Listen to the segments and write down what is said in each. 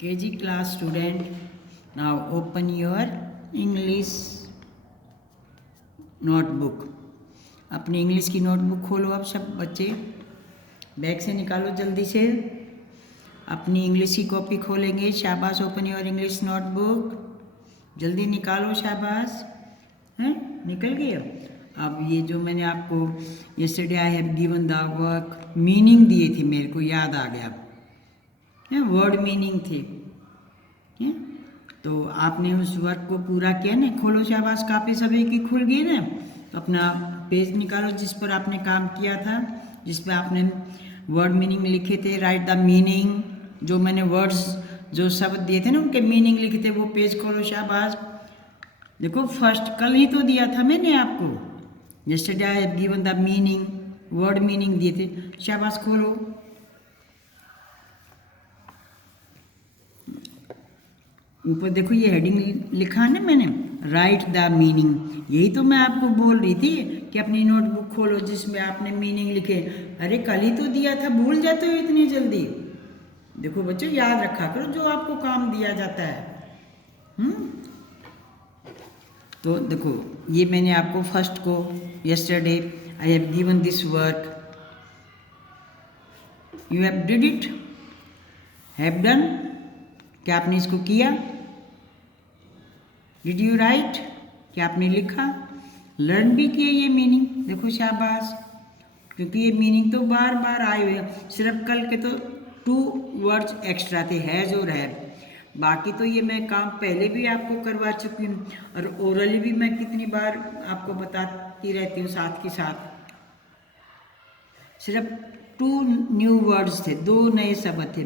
KG class student, now open your English notebook. अपनी English की notebook खोलो। अब सब बच्चे बैग से निकालो जल्दी से। अपनी इंग्लिश की कॉपी खोलेंगे। शाबाश, ओपन योर इंग्लिश नोटबुक, जल्दी निकालो। शाबाश, हैं निकल गई। अब ये जो मैंने आपको yesterday I have given the work meaning दिए थे, मेरे को याद आ गया है, वर्ड मीनिंग थे। तो आपने उस वर्क को पूरा किया ना। खोलो शाबाश, कापी सभी की खुल गई ना। तो अपना पेज निकालो जिस पर आपने काम किया था, जिस पर आपने वर्ड मीनिंग लिखे थे। राइट द मीनिंग, जो मैंने वर्ड्स जो शब्द दिए थे ना उनके मीनिंग लिखे थे, वो पेज खोलो। शाबाश, देखो फर्स्ट कल ही तो दिया था मैंने आपको, yesterday I have given the meaning, word meaning दिए थे। शाबाश खोलो। ऊपर देखो ये हेडिंग लिखा है ना मैंने, राइट द मीनिंग। यही तो मैं आपको बोल रही थी कि अपनी नोटबुक खोलो जिसमें आपने मीनिंग लिखे। अरे कल ही तो दिया था, भूल जाते हो इतनी जल्दी। देखो बच्चों, याद रखा करो जो आपको काम दिया जाता है। तो देखो ये मैंने आपको फर्स्ट को, yesterday I have given this work, you have did it, have done, क्या आपने इसको किया। डिड यू राइट, क्या आपने लिखा। लर्न भी किए ये मीनिंग, देखो शाबाश, क्योंकि ये मीनिंग तो बार बार आए हुए हैं। सिर्फ कल के तो 2 वर्ड्स एक्स्ट्रा थे, हैज और हैव। बाकी तो ये मैं काम पहले भी आपको करवा चुकी हूँ, और ओरली भी मैं कितनी बार आपको बताती रहती हूँ साथ के साथ। सिर्फ 2 न्यू वर्ड्स थे, 2 नए शब्द थे,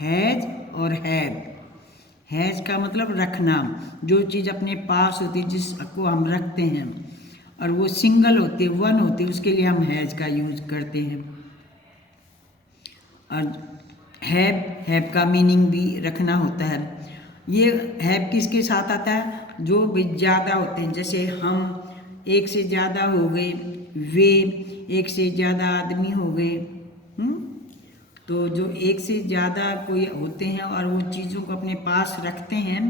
हैज और हैव। हैज का मतलब रखना, जो चीज़ अपने पास होती है जिसको हम रखते हैं, और वो सिंगल होती है, वन होती है, उसके लिए हम हैज का यूज करते हैं। और हैव का मीनिंग भी रखना होता है। ये हैव किसके साथ आता है, जो भी ज़्यादा होते हैं, जैसे हम एक से ज़्यादा हो गए, वे एक से ज़्यादा आदमी हो गए। तो जो एक से ज़्यादा कोई होते हैं और वो चीज़ों को अपने पास रखते हैं,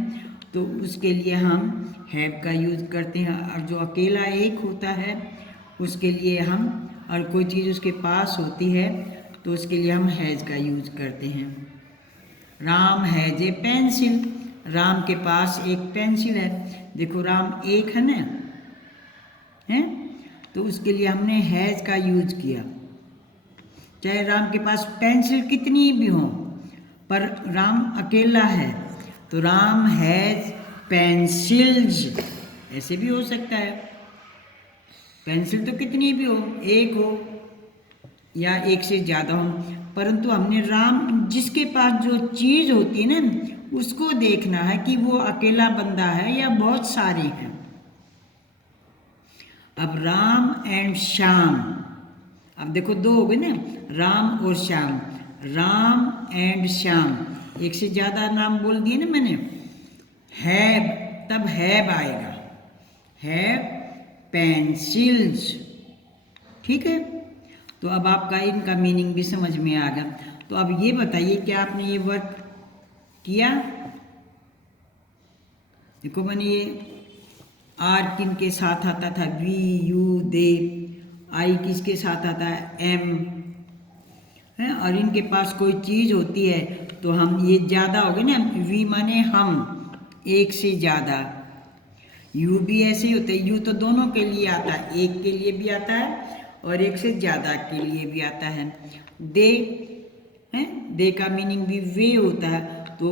तो उसके लिए हम हैव का यूज़ करते हैं। और जो अकेला एक होता है उसके लिए हम, और कोई चीज़ उसके पास होती है तो उसके लिए हम हैज़ का यूज़ करते हैं। Ram has a pencil, Ram के पास एक पेंसिल है। देखो राम एक है ना, है, तो उसके लिए हमने हैज़ का यूज किया। चाहे राम के पास पेंसिल कितनी भी हो, पर राम अकेला है, तो राम हैज पेंसिल्स, ऐसे भी हो सकता है। पेंसिल तो कितनी भी हो, एक हो या एक से ज़्यादा हो, परंतु हमने राम, जिसके पास जो चीज़ होती है ना, उसको देखना है कि वो अकेला बंदा है या बहुत सारे हैं। अब राम एंड श्याम, अब देखो 2 हो गए ना, राम और श्याम। राम एंड श्याम, एक से ज़्यादा नाम बोल दिए ना मैंने। हैव, तब हैव आएगा, हैव पेंसिल्स। ठीक है, तो अब आपका इनका मीनिंग भी समझ में आ गया। तो अब ये बताइए, क्या आपने ये वर्क किया। देखो मैंने ये आर किन के साथ आता था, वी, यू, दे। आई किसके साथ आता है, एम है। और इनके पास कोई चीज़ होती है तो हम, ये ज़्यादा हो गए ना, वी माने हम, एक से ज़्यादा। यू भी ऐसे ही होते हैं, यू तो दोनों के लिए आता है, एक के लिए भी आता है और एक से ज़्यादा के लिए भी आता है। दे है, दे का मीनिंग भी वे होता है, तो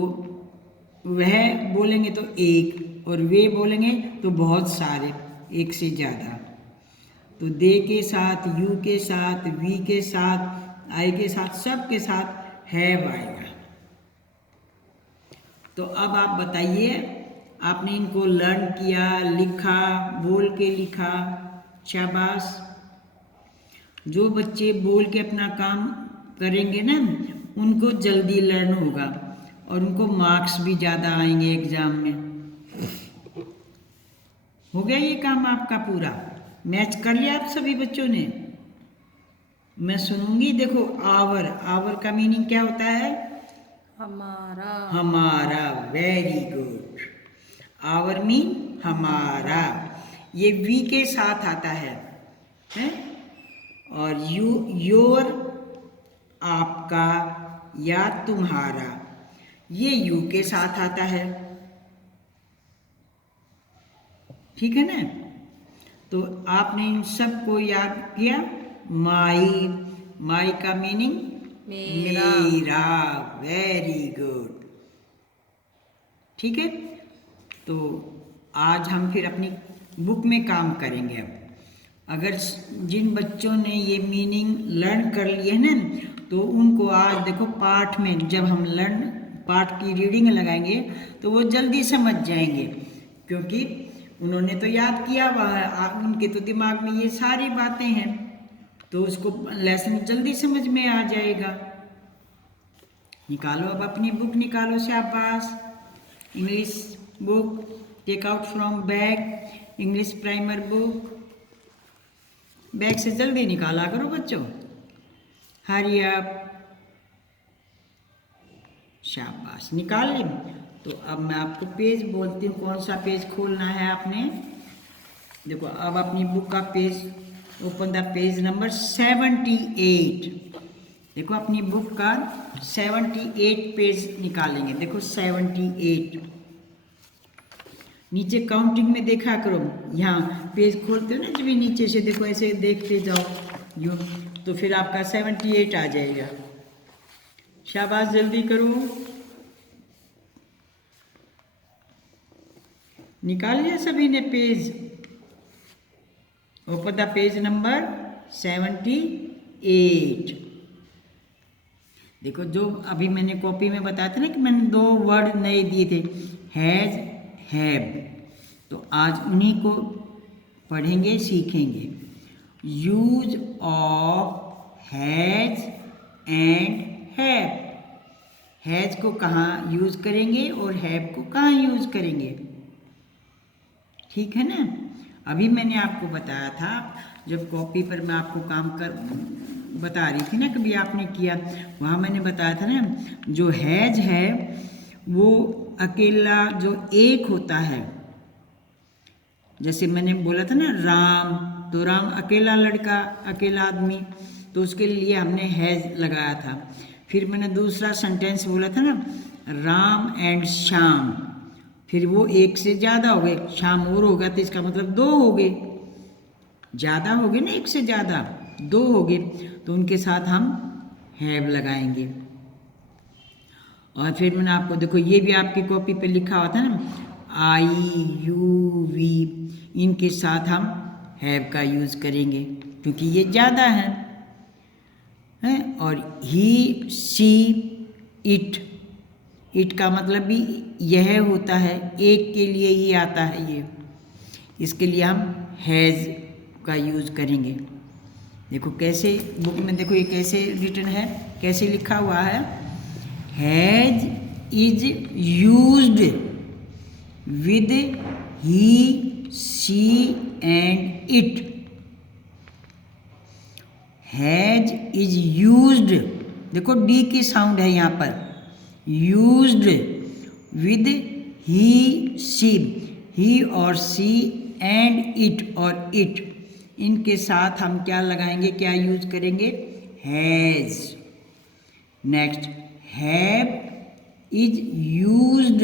वह बोलेंगे तो एक, और वे बोलेंगे तो बहुत सारे, एक से ज़्यादा। तो दे के साथ, यू के साथ, वी के साथ, आई के साथ, सब के साथ हैव आएगा। तो अब आप बताइए, आपने इनको लर्न किया, लिखा, बोल के लिखा, शाबाश। जो बच्चे बोल के अपना काम करेंगे ना, उनको जल्दी लर्न होगा और उनको मार्क्स भी ज़्यादा आएंगे एग्ज़ाम में। हो गया ये काम आपका पूरा, मैच कर लिया आप सभी बच्चों ने। मैं सुनूंगी। देखो आवर, आवर का मीनिंग क्या होता है, हमारा। हमारा, वेरी गुड। आवर मीन हमारा, ये वी के साथ आता है? और यू, योर आपका या तुम्हारा, ये यू के साथ आता है। ठीक है ना? तो आपने इन सब को याद किया। माई, माई का मीनिंग मेरा। मेरा, वेरी गुड। ठीक है, तो आज हम फिर अपनी बुक में काम करेंगे। अब अगर जिन बच्चों ने ये मीनिंग लर्न कर लिए है ना, तो उनको आज देखो पाठ में जब हम पाठ की रीडिंग लगाएंगे तो वो जल्दी समझ जाएंगे, क्योंकि उन्होंने तो याद किया हुआ है, उनके तो दिमाग में ये सारी बातें हैं, तो उसको लेसन जल्दी समझ में आ जाएगा। निकालो अब अपनी बुक, निकालो शाबाश। English book, take out from bag, English primer book. Bag से जल्दी निकाला करो बच्चों, हरी अप। शाबाश, निकाल लें। तो अब मैं आपको पेज बोलती हूँ, कौन सा पेज खोलना है आपने। देखो अब अपनी बुक का page, open the page number 78। देखो अपनी बुक का 78 पेज निकालेंगे। देखो 78, नीचे काउंटिंग में देखा करो। यहाँ पेज खोलते हो ना जब नीचे से, देखो ऐसे देखते जाओ यूँ, तो फिर आपका 78 आ जाएगा। शाबाश, जल्दी करो। निकाल लिया सभी ने page? Open the page number 78। देखो जो अभी मैंने कॉपी में बताया था ना कि मैंने 2 वर्ड नए दिए थे, हैज, हैव, तो आज उन्हीं को पढ़ेंगे, सीखेंगे। Use of has and have, has को कहाँ यूज करेंगे और हैव को कहाँ यूज करेंगे। ठीक है ना? अभी मैंने आपको बताया था, जब कॉपी पर मैं आपको काम कर बता रही थी ना, कभी आपने किया, वहाँ मैंने बताया था ना, जो हैज है वो अकेला जो एक होता है, जैसे मैंने बोला था ना राम, तो राम अकेला लड़का, अकेला आदमी, तो उसके लिए हमने हैज लगाया था। फिर मैंने दूसरा सेंटेंस बोला था ना, राम एंड श्याम, फिर वो एक से ज़्यादा हो गए, शाम और होगा तो इसका मतलब 2 हो गए, ज़्यादा हो गए ना, एक से ज़्यादा 2 हो गए, तो उनके साथ हम हैव लगाएंगे। और फिर मैंने आपको देखो ये भी आपकी कॉपी पे लिखा हुआ था ना, आई, यू, वी, इनके साथ हम हैव का यूज़ करेंगे क्योंकि ये ज़्यादा है। और ही, सी, इट, इट का मतलब भी यह होता है, एक के लिए ही आता है ये, इसके लिए हम हैज़ का यूज़ करेंगे। देखो कैसे बुक में, देखो ये कैसे रिटन है, कैसे लिखा हुआ है, has is used with he, she and it. Has is used, देखो डी की साउंड है यहाँ पर, used with he, she, he और सी एंड इट, और इट, इनके साथ हम क्या लगाएंगे, क्या यूज करेंगे, has. Next, have is used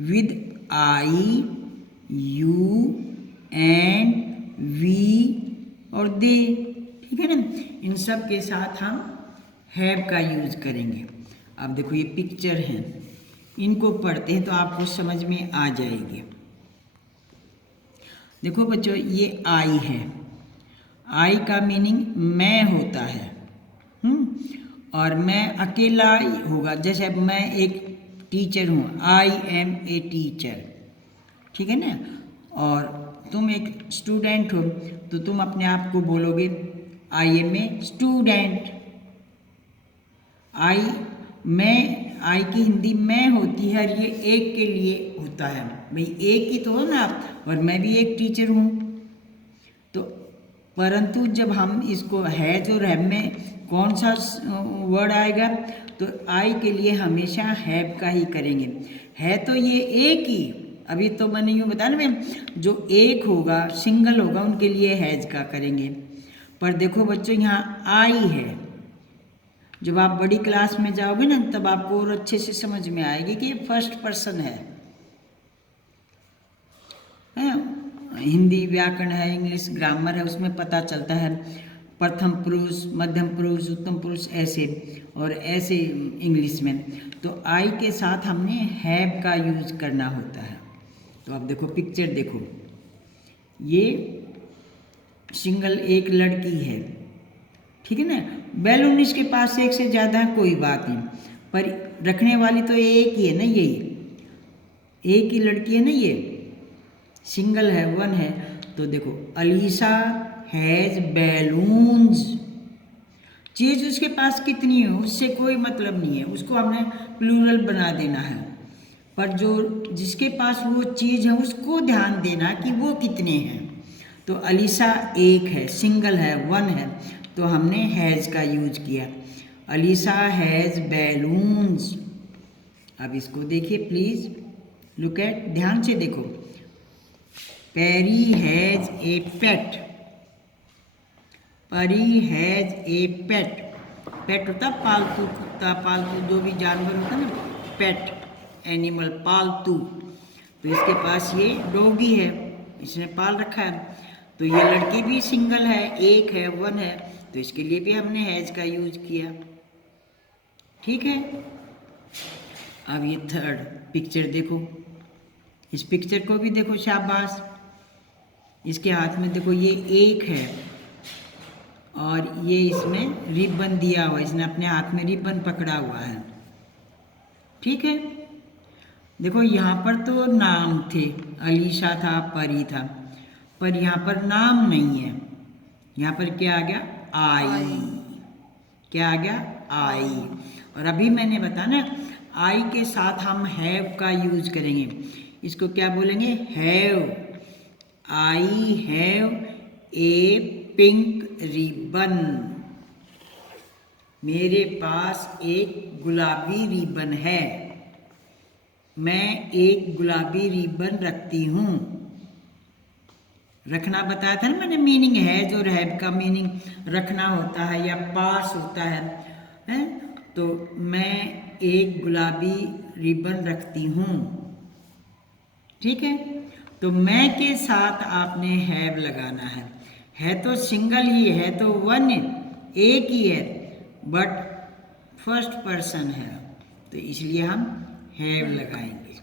with I, you and we और दे। ठीक है ना? इन सब के साथ हम हैव का यूज करेंगे। अब देखो ये पिक्चर है, इनको पढ़ते हैं तो आपको समझ में आ जाएगी। देखो बच्चों ये आई है, आई का मीनिंग मैं होता है, और मैं अकेला होगा, जैसे अब मैं एक टीचर हूँ, आई एम ए टीचर, ठीक है ना, और तुम एक स्टूडेंट हो तो तुम अपने आप को बोलोगे आई एम ए स्टूडेंट। आई, मैं, आई की हिंदी मैं होती है, और ये एक के लिए होता है, भाई एक ही तो हो ना आप, और मैं भी एक टीचर हूँ। तो परंतु जब हम इसको हैज और हैव में कौन सा वर्ड आएगा? तो आई के लिए हमेशा हैव का ही करेंगे। है तो ये एक ही, अभी तो मैंने यूँ बताया ना मैम, जो एक होगा सिंगल होगा उनके लिए हैज का करेंगे। पर देखो बच्चों यहाँ आई है, जब आप बड़ी क्लास में जाओगे ना तब आपको और अच्छे से समझ में आएगी कि ये फर्स्ट पर्सन है। हिंदी व्याकरण है, इंग्लिश ग्रामर है, उसमें पता चलता है प्रथम पुरुष, मध्यम पुरुष, उत्तम पुरुष ऐसे, और ऐसे इंग्लिश में। तो आई के साथ हमने हैव का यूज करना होता है। तो आप देखो पिक्चर देखो, ये सिंगल एक लड़की है, ठीक है ना। बैलून इसके पास एक से ज़्यादा कोई बात नहीं, पर रखने वाली तो एक ही है ना, यही एक ही लड़की है ना, ये सिंगल है, वन है। तो देखो अलीशा हैज बैलून्स, चीज़ उसके पास कितनी है उससे कोई मतलब नहीं है, उसको हमने प्लूरल बना देना है। पर जो जिसके पास वो चीज़ है उसको ध्यान देना कि वो कितने हैं। तो अलीशा एक है, सिंगल है, वन है, तो हमने हैज़ का यूज किया। Alisha has balloons. अब इसको देखिए प्लीज़, लुक एट, ध्यान से देखो। पैरी हैज़ ए पेट, परी हैज़ ए पेट। पेट होता पालतू कुत्ता, पालतू जो भी जानवर होता है ना, पेट एनिमल, पालतू। तो इसके पास ये डॉगी है, इसने पाल रखा है। तो ये लड़की भी सिंगल है, एक है, वन है, तो इसके लिए भी हमने हैज का यूज किया, ठीक है। अब ये थर्ड पिक्चर देखो, इस पिक्चर को भी देखो, शाबाश। इसके हाथ में देखो ये एक है और ये इसमें रिबन दिया हुआ है, इसने अपने हाथ में रिबन पकड़ा हुआ है, ठीक है। देखो यहाँ पर तो नाम थे, अलीशा था, परी था, पर यहाँ पर नाम नहीं है। यहाँ पर क्या आ गया? आई। क्या आ गया? आई। और अभी मैंने बताया ना, आई के साथ हम हैव का यूज करेंगे। इसको क्या बोलेंगे? Have. I have a pink ribbon. मेरे पास एक गुलाबी रिबन है। मैं एक गुलाबी रिबन रखती हूँ। रखना बताया था ना मैंने, मीनिंग है, जो हैव का मीनिंग रखना होता है या पास होता है? तो मैं एक गुलाबी रिबन रखती हूँ, ठीक है। तो मैं के साथ आपने हैव लगाना है तो सिंगल ही है, तो वन एक ही है, बट फर्स्ट पर्सन है, तो इसलिए हम हैव लगाएंगे।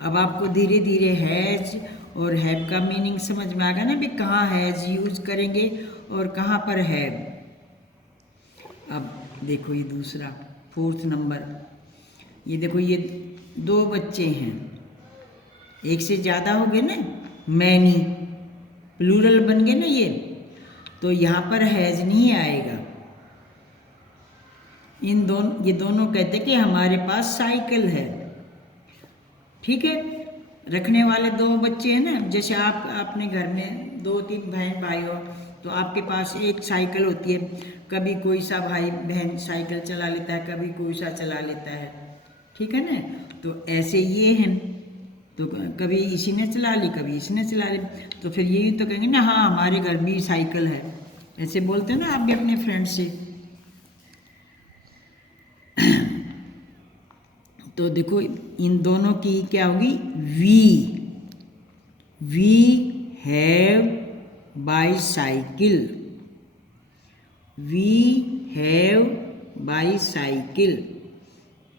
अब आपको धीरे धीरे हैज और हैव का मीनिंग समझ में आ गया ना, भी कहाँ हैज यूज करेंगे और कहाँ पर हैव। अब देखो ये दूसरा, फोर्थ नंबर, ये देखो, ये दो बच्चे हैं, एक से ज़्यादा हो गए ना, मैनी, प्लूरल बन गए ना ये, तो यहाँ पर हैज नहीं आएगा। ये दोनों कहते कि हमारे पास साइकिल है, ठीक है। रखने वाले दो बच्चे हैं ना, जैसे आप अपने घर में 2-3 बहन भाई हो, तो आपके पास एक साइकिल होती है, कभी कोई सा भाई बहन साइकिल चला लेता है, कभी कोई सा चला लेता है, ठीक है ना। तो ऐसे ये हैं, तो कभी इसी ने चला ली, कभी इसने चला ली, तो फिर यही तो कहेंगे ना, हाँ हमारे घर भी साइकिल है, ऐसे बोलते हैं ना आप भी अपने फ्रेंड से। तो देखो इन दोनों की क्या होगी? We have bicycle. We have bicycle,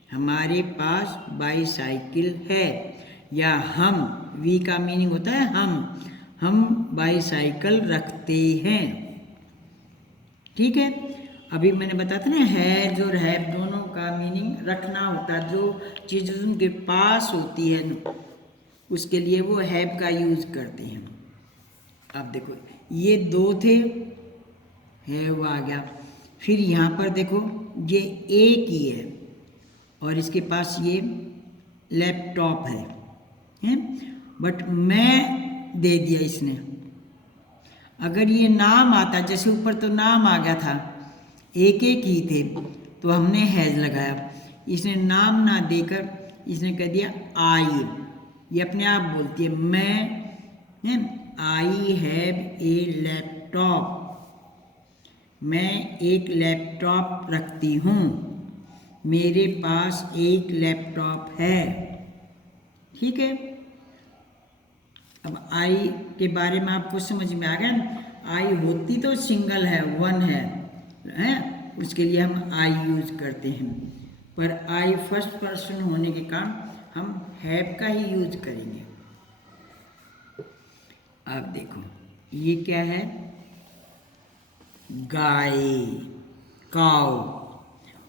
हमारे पास बाईसाइकिल है। या हम, वी का मीनिंग होता है हम बाईसाइकिल रखते हैं, ठीक है। अभी मैंने बताया था ना, हैज और हैव दोनों का मीनिंग रखना होता है, जो चीज़ उनके पास होती है उसके लिए वो हैव का यूज करते हैं। अब देखो ये दो थे, हैव आ गया, फिर यहाँ पर देखो ये एक ही है और इसके पास ये लैपटॉप है? बट मैं दे दिया इसने। अगर ये नाम आता, जैसे ऊपर तो नाम आ गया था, एक एक ही थे, तो हमने हैज लगाया। इसने नाम ना देकर इसने कह दिया आई। ये अपने आप बोलती है मैं, आई हैव ए लैपटॉप, मैं एक लैपटॉप रखती हूँ, मेरे पास एक लैपटॉप है। ठीक है, अब आई के बारे में आपको समझ में आ गया ना। आई होती तो सिंगल है, वन है, उसके लिए हम आई यूज करते हैं, पर आई फर्स्ट पर्सन होने के कारण हम हैव का ही यूज करेंगे। आप देखो ये क्या है, गाय, काउ,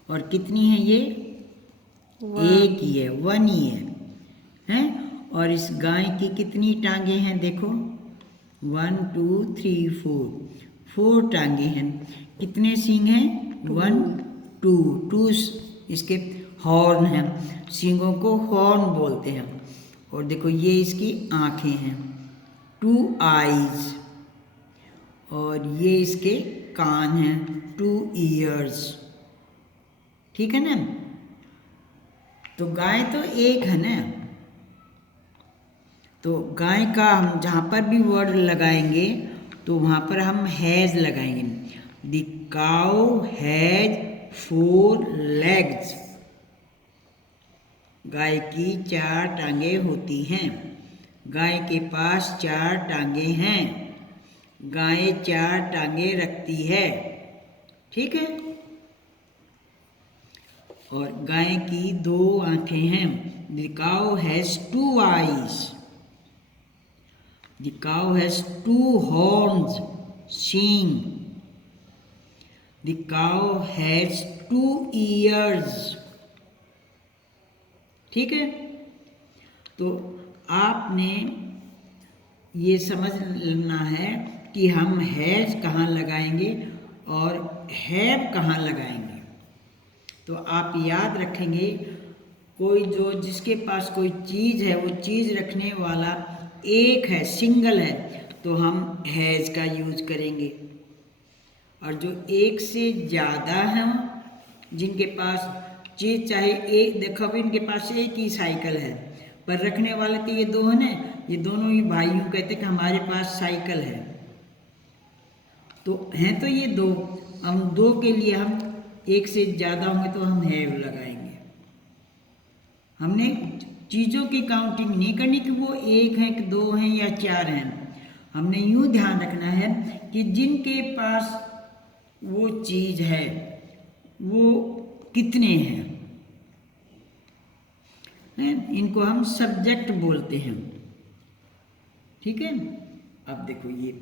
और कितनी है ये, एक ही है, वन ही है? और इस गाय की कितनी टांगे हैं, देखो 1 2 3 4 टांगे हैं। कितने सींग हैं, 1 2 इसके हॉर्न हैं, सींगों को हॉर्न बोलते हैं। और देखो ये इसकी आंखें हैं, 2 आईज, और ये इसके कान हैं, 2 ईयर्स। ठीक है ना, तो गाय तो एक है ना, तो गाय का हम जहाँ पर भी वर्ड लगाएंगे तो वहाँ पर हम हैज लगाएंगे। द काउ हैज 4 legs, गाय की 4 टांगे होती हैं, गाय के पास 4 टांगे हैं, गाय 4 टांगे रखती है। ठीक है, और गाय की 2 आंखें हैं। The cow has 2 eyes, the cow has 2 horns, seeing, the cow has 2 ears। ठीक है, तो आपने ये समझ लेना है कि हम हैज कहाँ लगाएंगे और हैव कहाँ लगाएंगे। तो आप याद रखेंगे, कोई जो जिसके पास कोई चीज़ है, वो चीज़ रखने वाला एक है, सिंगल है, तो हम हैज का यूज करेंगे। और जो एक से ज़्यादा हैं, जिनके पास चीज़ चाहे एक, देखो अभी इनके पास एक ही साइकिल है, पर रखने वाले तो ये 2 है ना, ये दोनों ही भाइयों कहते कि हमारे पास साइकिल है, तो हैं तो ये 2, हम 2 के लिए हम एक से ज़्यादा होंगे तो हम हैव लगाएंगे। हमने चीज़ों की काउंटिंग नहीं करनी कि वो 1 है कि 2 हैं या 4 हैं, हमने यूँ ध्यान रखना है कि जिनके पास वो चीज़ है वो कितने हैं, इनको हम सब्जेक्ट बोलते हैं। ठीक है, अब देखो ये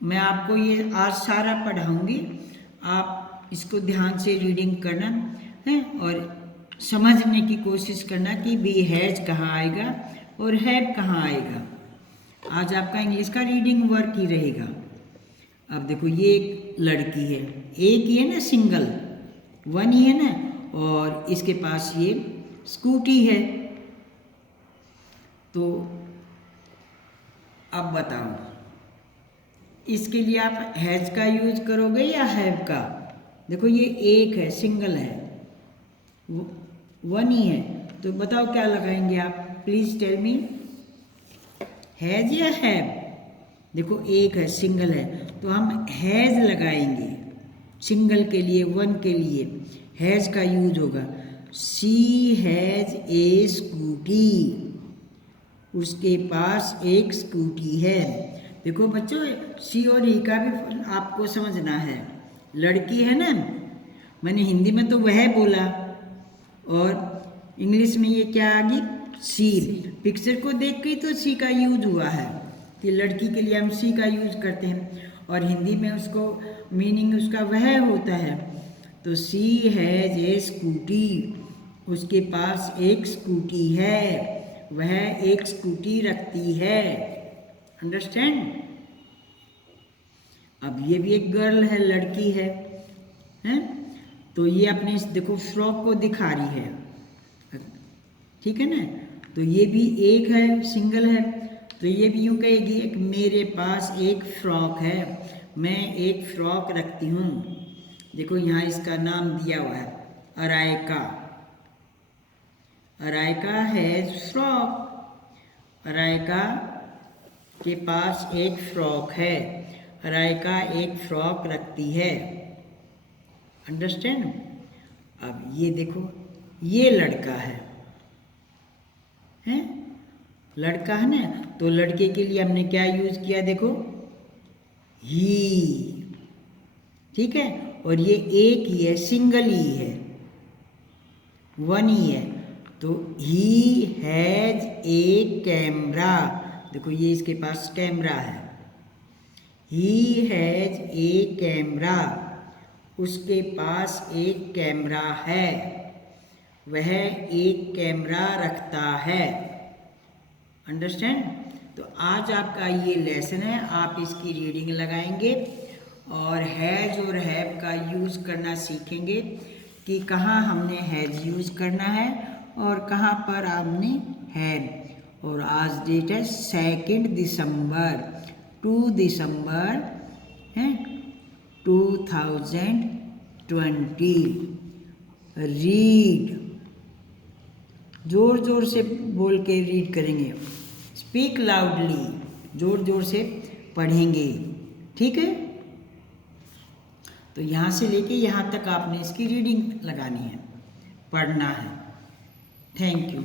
मैं आपको ये आज सारा पढ़ाऊंगी, आप इसको ध्यान से रीडिंग करना है और समझने की कोशिश करना कि बी हैज कहाँ आएगा और हैव कहाँ आएगा। आज आपका इंग्लिश का रीडिंग वर्क ही रहेगा। अब देखो ये एक लड़की है, एक ही है ना, सिंगल, 1 ही है ना, और इसके पास ये स्कूटी है। तो अब बताओ इसके लिए आप हैज का यूज करोगे या हैव का। देखो ये एक है, सिंगल है, 1 ही है, तो बताओ क्या लगाएंगे आप, प्लीज टेल मी, हैज या हैव। देखो एक है, सिंगल है, तो हम हैज लगाएंगे सिंगल के लिए, 1 के लिए हैज का यूज होगा। सी हैज ए स्कूटी, उसके पास एक स्कूटी है। देखो बच्चों, सी और ई का भी आपको समझना है, लड़की है ना, मैंने हिंदी में तो वह बोला और इंग्लिश में ये क्या आ गई, सी। पिक्चर को देख के तो सी का यूज हुआ है कि लड़की के लिए हम सी का यूज करते हैं, और हिंदी में उसको मीनिंग उसका वह होता है। तो सी हैज ए स्कूटी, उसके पास एक स्कूटी है, वह एक स्कूटी रखती है। अंडरस्टैंड। अब ये भी एक गर्ल है, लड़की है, हैं? तो ये अपने देखो फ्रॉक को दिखा रही है, ठीक है ना, तो ये भी एक है, सिंगल है, तो ये भी यूँ कहेगी एक मेरे पास एक फ्रॉक है, मैं एक फ्रॉक रखती हूँ। देखो यहाँ इसका नाम दिया हुआ है अरायका। अरायका हैज फ्रॉक। अरायका के पास एक फ्रॉक है। अरायका एक फ्रॉक रखती है। अंडरस्टैंड। अब ये देखो, ये लड़का है, हैं? लड़का है ना, तो लड़के के लिए हमने क्या यूज किया, देखो ही। ठीक है, और ये एक ही है, सिंगल ही है, वन ही है। तो ही हैज ए कैमरा। देखो ये इसके पास कैमरा है। ही हैज ए कैमरा, उसके पास एक कैमरा है, वह एक कैमरा रखता है। अंडरस्टैंड। तो आज आपका ये लेसन है, आप इसकी रीडिंग लगाएंगे और हैज और हैव का यूज़ करना सीखेंगे कि कहाँ हमने हैज यूज़ करना है और कहाँ पर आपने हैड। और आज डेट है 2 दिसंबर, 2 दिसंबर है 2020। रीड, जोर जोर से बोल के रीड करेंगे। स्पीक लाउडली, जोर जोर से पढ़ेंगे। ठीक है, तो यहाँ से लेके यहाँ तक आपने इसकी रीडिंग लगानी है, पढ़ना है। Thank you.